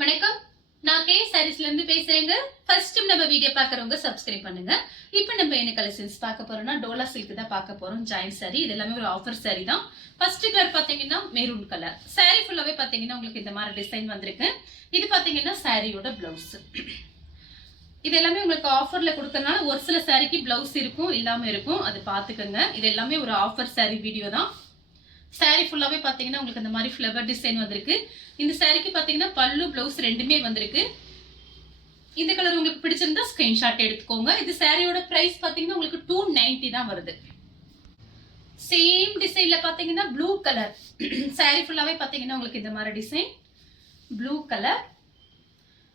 வணக்கம், நான் கே சாரீஸ்ல இருந்து பேசுறேங்க. ஃபர்ஸ்ட் நம்ம வீடியோ பாக்குறவங்க சப்ஸ்கிரைப் பண்ணுங்க. இப்போ நம்ம என்ன கலெக்ஷன்ஸ் பார்க்க போறோம்னா டோலா சில்க் தான் பார்க்க போறோம். ஜாயின் சாரி, இது எல்லாமே ஒரு ஆஃபர் சாரி தான். ஃபர்ஸ்ட் கலர் பாத்தீங்கன்னா மெரூன் கலர். சாரி ஃபுல்லாவே பாத்தீங்கன்னா உங்களுக்கு இந்த மாதிரி டிசைன் வந்திருக்கு. இது பாத்தீங்கன்னா சாரியோட பிளவுஸ். இது எல்லாமே உங்களுக்கு ஆஃபர்ல கொடுக்கறனால ஒரு சில சாரிக்கு பிளவுஸ் இருக்கும், இல்லாம இருக்கும். அது பாத்துக்கோங்க. இது எல்லாமே ஒரு ஆஃபர் சாரி வீடியோ தான். சாரி ஃபுல்லாவே பாத்தீங்கன்னா உங்களுக்கு இந்த மாதிரி ஃப்ளவர் டிசைன் வந்திருக்கு. இந்த சாரிக்கு பாத்தீங்கன்னா பல்லு பிளவுஸ் ரெண்டுமே வந்திருக்கு. இந்த கலர் உங்களுக்கு பிடிச்சிருந்தா ஸ்கிரீன்ஷாட் எடுத்துக்கோங்க. இது சாரியோட பிரைஸ் பாத்தீங்கன்னா உங்களுக்கு 290 தான் வருது. சேம் டிசைன்ல பாத்தீங்கன்னா ப்ளூ கலர். சாரி ஃபுல்லாவே பாத்தீங்கன்னா உங்களுக்கு இந்த மாதிரி டிசைன் ப்ளூ கலர்.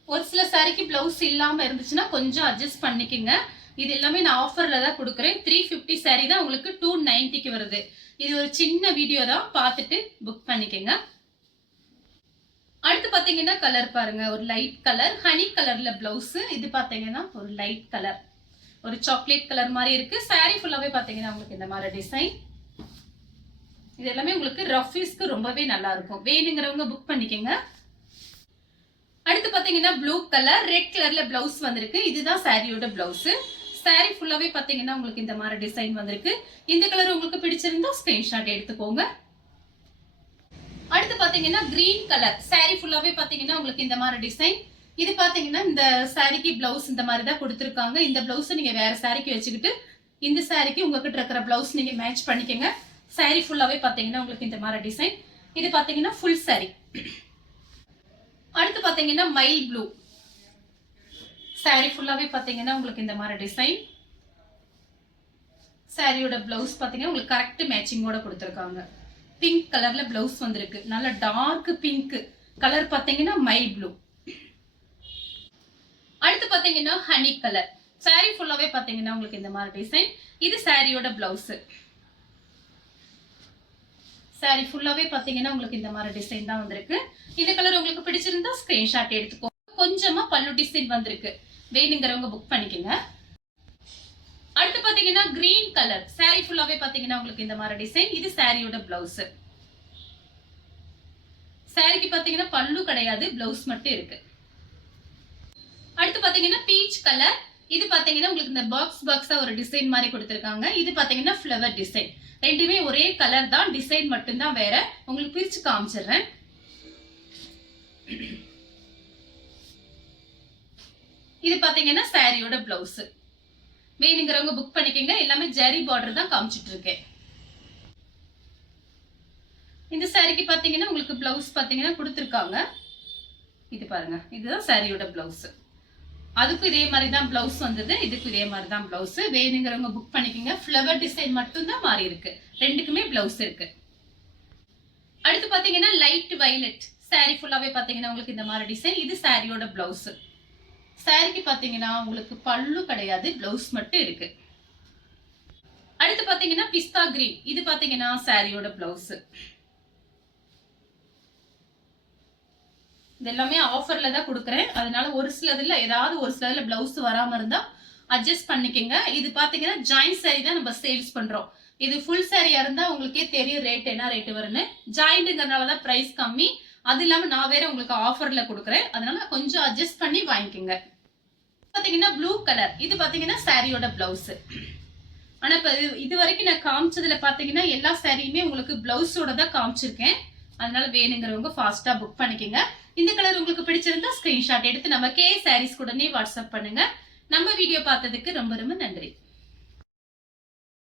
ஒரு சில சாரிக்கு பிளவுஸ் இல்லாம இருந்துச்சுன்னா கொஞ்சம் அட்ஜஸ்ட் பண்ணிக்கோங்க. இது எல்லாமே நான் ஆஃபர்ல தான் கொடுக்குறேன். 350 சாரி தான் உங்களுக்கு 290க்கு வருது. இது ஒரு சின்ன வீடியோ தான், பார்த்துட்டு புக் பண்ணிக்கோங்க. அடுத்து பாத்தீங்கன்னா கலர் பாருங்க, ஒரு லைட் கலர் ஹனி கலர்ல பிளவுஸ். இது பாத்தீங்கன்னா ஒரு லைட் கலர், ஒரு சாக்லேட் கலர் மாதிரி இருக்கு. சாரி ஃபுல்லாவே பாத்தீங்கன்னா உங்களுக்கு இந்த மாதிரி டிசைன். இது எல்லாமே உங்களுக்கு ரஃபீஸ்க்கு ரொம்பவே நல்லா இருக்கும். வேணுங்கிறவங்க புக் பண்ணிக்கோங்க. அடுத்து பாத்தீங்கன்னா ப்ளூ கலர் ரெட் கலர்ல பிளவுஸ் வந்திருக்கு. இதுதான் சாரியோட பிளவுஸ். சாரி ஃபுல்லாவே பாத்தீங்கன்னா உங்களுக்கு இந்த மாதிரி டிசைன் வந்திருக்கு. இந்த கலர் உங்களுக்கு பிடிச்சிருந்தா ஸ்கிரீன்ஷாட் எடுத்துக்கோங்க. அடுத்து பாத்தீங்கன்னா கிரீன் கலர். சாரி ஃபுல்லாவே பாத்தீங்கன்னா உங்களுக்கு இந்த மாதிரி டிசைன். இது பாத்தீங்கன்னா இந்த சாரிக்கு பிளவுஸ் இந்த மாதிரி தான் கொடுத்துருக்காங்க. இந்த பிளவுஸ் நீங்க வேற சாரிக்கு வச்சுக்கிட்டு இந்த சாரிக்கு உங்ககிட்ட இருக்கிற பிளவுஸ் நீங்க மேட்ச் பண்ணிக்கோங்க. சாரி ஃபுல்லாவே பாத்தீங்கன்னா உங்களுக்கு இந்த மாதிரி டிசைன். இது பாத்தீங்கன்னா ஃபுல் சாரி. அடுத்து பாத்தீங்கன்னா மைல் ப்ளூ. சாரி ஃபுல்லாவே பாத்தீங்கன்னா உங்களுக்கு இந்த மாதிரி டிசைன். சாரியோட பிளவுஸ் பாத்தீங்கன்னா உங்களுக்கு கரெக்ட் மேட்சிங்கோட கொடுத்துருக்காங்க. பிங்க் கலர்ல பிளவுஸ் வந்திருக்கு. நல்ல டார்க் பிங்க் கலர் பாத்தீங்கன்னா மைல் ப்ளூ. அடுத்து பாத்தீங்கன்னா ஹனி கலர். சாரி ஃபுல்லாவே பாத்தீங்கன்னா உங்களுக்கு இந்த மாதிரி டிசைன். இது சாரியோட பிளவுஸ். சாரி ஃபுல்லாவே பாத்தீங்கன்னா உங்களுக்கு இந்த மாதிரி டிசைன் தான் வந்திருக்கு. இந்த கலர் உங்களுக்கு பிடிச்சிருந்தா ஸ்கிரீன்ஷாட் எடுத்துக்கோங்க. கொஞ்சமா பல்லு டிசைன் வந்திருக்கு. வேணுங்கிறவங்க புக் பண்ணிக்கோங்க. அடுத்து பாத்தீங்கன்னா கிரீன் கலர். சாரி ஃபுல்லாவே பாத்தீங்கன்னா உங்களுக்கு இந்த மாதிரி டிசைன். இது சாரியோட பிளவுஸ். சாரிக்கு பாத்தீங்கன்னா பல்லு கிடையாது, பிளவுஸ் மட்டும் இருக்கு. அடுத்து பாத்தீங்கன்னா பீச் கலர். இது பாத்தீங்கன்னா உங்களுக்கு இந்த பாக்ஸா ஒரு டிசைன் மாதிரி கொடுத்திருக்காங்க. இது பாத்தீங்கன்னா ஃப்ளவர் டிசைன். ரெண்டுமே ஒரே கலர் தான், டிசைன் மட்டும் தான் வேற. உங்களுக்கு பிரிச்சு காமிச்சிடுறேன். இது பாத்தீங்கன்னா சாரியோட பிளவுஸ். வேணுங்கிறவங்க புக் பண்ணிக்கோங்க. எல்லாமே ஜரி பார்டர் தான் காமிச்சிட்டு இருக்கேன். இந்த சாரிக்கு பாத்தீங்கன்னா உங்களுக்கு பிளவுஸ் பாத்தீங்கன்னா கொடுத்துருக்காங்க. இது பாருங்க, இதுதான் சாரியோட பிளவுஸ். அதுக்கும் இதே மாதிரி தான் பிளவுஸ் வந்தது. இதுக்கும் இதே மாதிரி தான் பிளவுஸ். வேணுங்கிறவங்க புக் பண்ணிக்கோங்க. ஃப்ளவர் டிசைன் மட்டும் தான் மாறி இருக்கு. ரெண்டுக்குமே பிளவுஸ் இருக்கு. அடுத்து பாத்தீங்கன்னா லைட் வயலட். சாரி ஃபுல்லாவே பாத்தீங்கன்னா உங்களுக்கு இந்த மாதிரி டிசைன். இது சாரியோட பிளவுஸ். சாரிக்கு பாத்தீங்கன்னா உங்களுக்கு பல்லு கிடையாது, பிளவுஸ் மட்டும் இருக்கு. அடுத்து பாத்தீங்கன்னா பிஸ்தா கிரீன். இது பாத்தீங்கன்னா சாரியோட பிளவுஸ். இது எல்லாமே ஆஃபர்ல தான் கொடுக்குறேன். அதனால ஒரு சிலதுல ஏதாவது ஒரு சிலதுல பிளவுஸ் வராம இருந்தா அட்ஜஸ்ட் பண்ணிக்கங்க. இது பாத்தீங்கன்னா ஜாயின் சாரி தான் நம்ம சேல்ஸ் பண்றோம். இது ஃபுல் சாரியா இருந்தா உங்களுக்கே தெரியும் ரேட் என்ன ரேட் வரும்னு. ஜாயிண்ட்ங்கறனாலதான் பிரைஸ் கம்மி. அது இல்லாம நான் வேற உங்களுக்கு ஆஃபர்ல கொடுக்குறேன். அதனால கொஞ்சம் அட்ஜஸ்ட் பண்ணி வாங்கிக்கோங்க. பாத்தீங்கன்னா ப்ளூ கலர். இது பாத்தீங்கன்னா சாரியோட பிளவுஸ். ஆனா இப்ப இது வரைக்கும் நான் காமிச்சதுல பாத்தீங்கன்னா எல்லா சாரியுமே உங்களுக்கு பிளவுஸோட தான் காமிச்சிருக்கேன். அதனால வேணுங்கிறவங்க ஃபாஸ்டா புக் பண்ணிக்கோங்க. இந்த கலர் உங்களுக்கு பிடிச்சிருந்தா ஸ்கிரீன்ஷாட் எடுத்து நம்ம கே சாரீஸ் உடனே வாட்ஸ்அப் பண்ணுங்க. நம்ம வீடியோ பார்த்ததுக்கு ரொம்ப ரொம்ப நன்றி.